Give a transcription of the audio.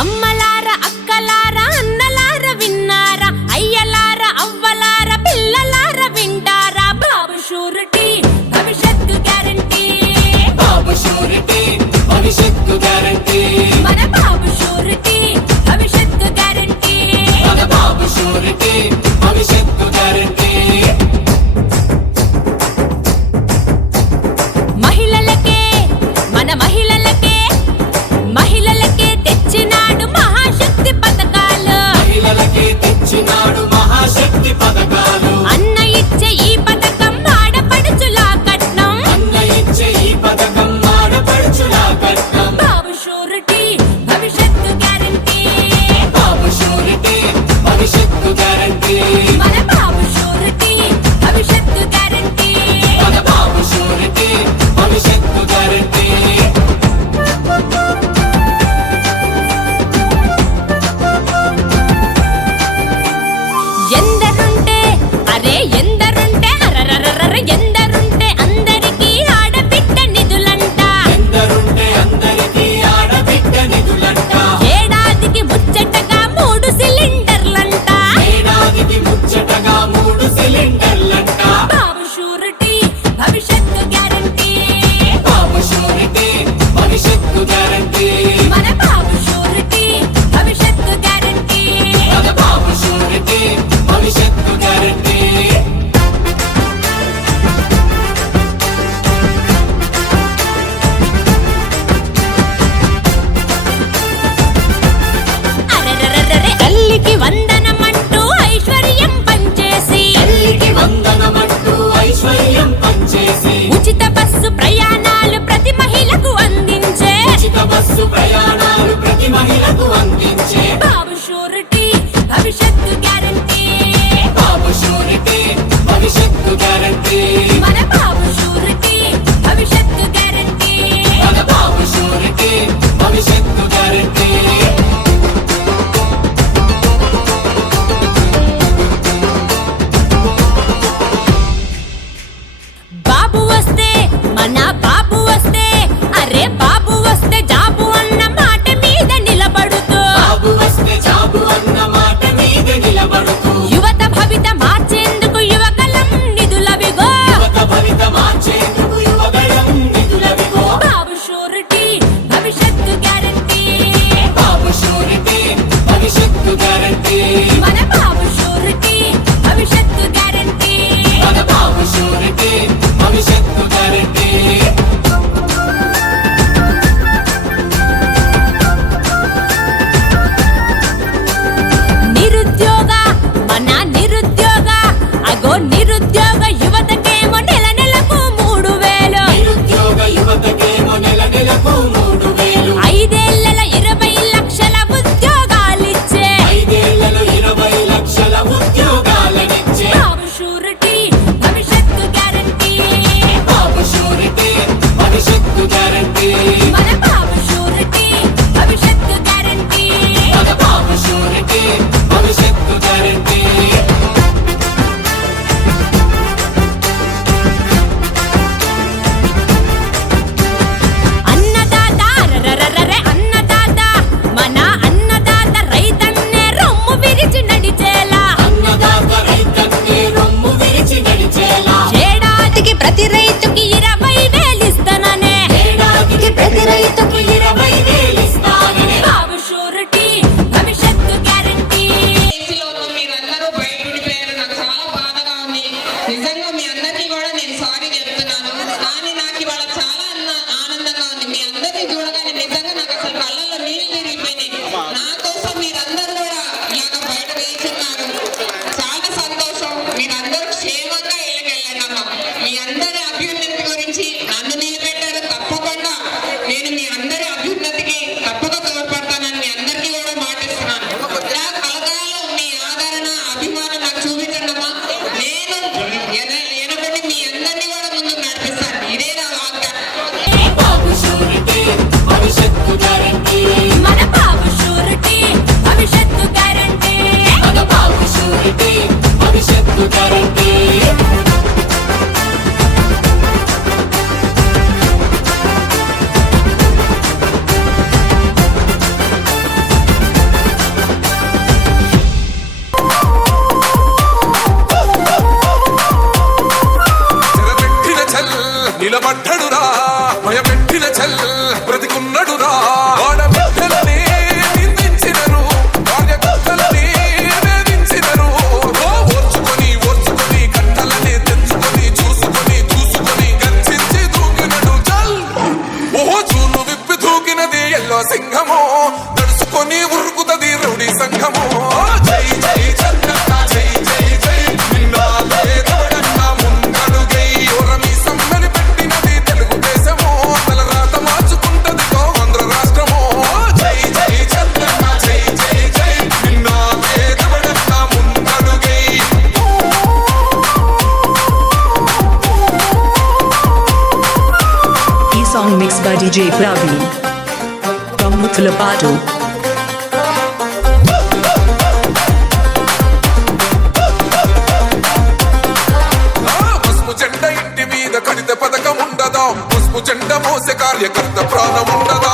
అమ్మలార అక్కలార అన్నలార విన్నారా అయ్యలార అవ్వలార పిల్లలార వింటారా బాబు షూరిటీ భవిష్యత్తు గ్యారంటీ బాబు షూరిటీ భవిష్యత్తు గ్యారంటీ మన బాబు షూరిటీ భవిష్యత్తు గ్యారంటీ మన బాబు షూరిటీ భవిష్యత్తు గ్యారంటీ మహిళలకే మన మహిళలకే తెచ్చినాడు మహాశక్తి పథకాలు మహిళలకే తెచ్చినాడు మహాశక్తి పథకాలు అన్న ఇచ్చే ఈ పథకం ఆడపడుచులా కట్నం అన్న ఇచ్చే ఈ పథకం ఆడపడుచులా కట్నం బాబు షూరిటీ భవిష్యత్తు గ్యారంటీ బాబు షూరిటీ భవిష్యత్తు గ్యారంటీ రా భయపెట్టిన చల్ బ్రతికున్నడు రా ఆడబిడ్డలనే నిందించినరు కార్యకర్తలనే వేధించినరు ఓర్చుకొని ఓర్చుకొని కట్టలనే తెంచుకొని చూసుకొని చూసుకొని గర్జించి దూకినడు చల్ ఓహో చూలు విప్పి దూకినది ఎల్లో సింహమో తడుసుకొని ఉరుకుతది రౌడీ సంఘమో జై జై చంద్రన్న జై జై జై నిన్నాలే దవడన్న ముందడుగై ఓరమి సమ్మని పెట్టినది తెలుగుదేశమో తలరాత మార్చుకుంటది ఆంధ్ర రాష్ట్రమో జై జై చంద్రన్న జై జై జై నిన్నాలే దవడన్న ముందడుగై ఈ song mix by DJ Praveen from Muthlapadu. పసుపు జెండ ఇంటి మీద కడిత పథకం ఉండదా పసుపు జెండ మోసే కార్యకర్త ప్రాణం ఉండదా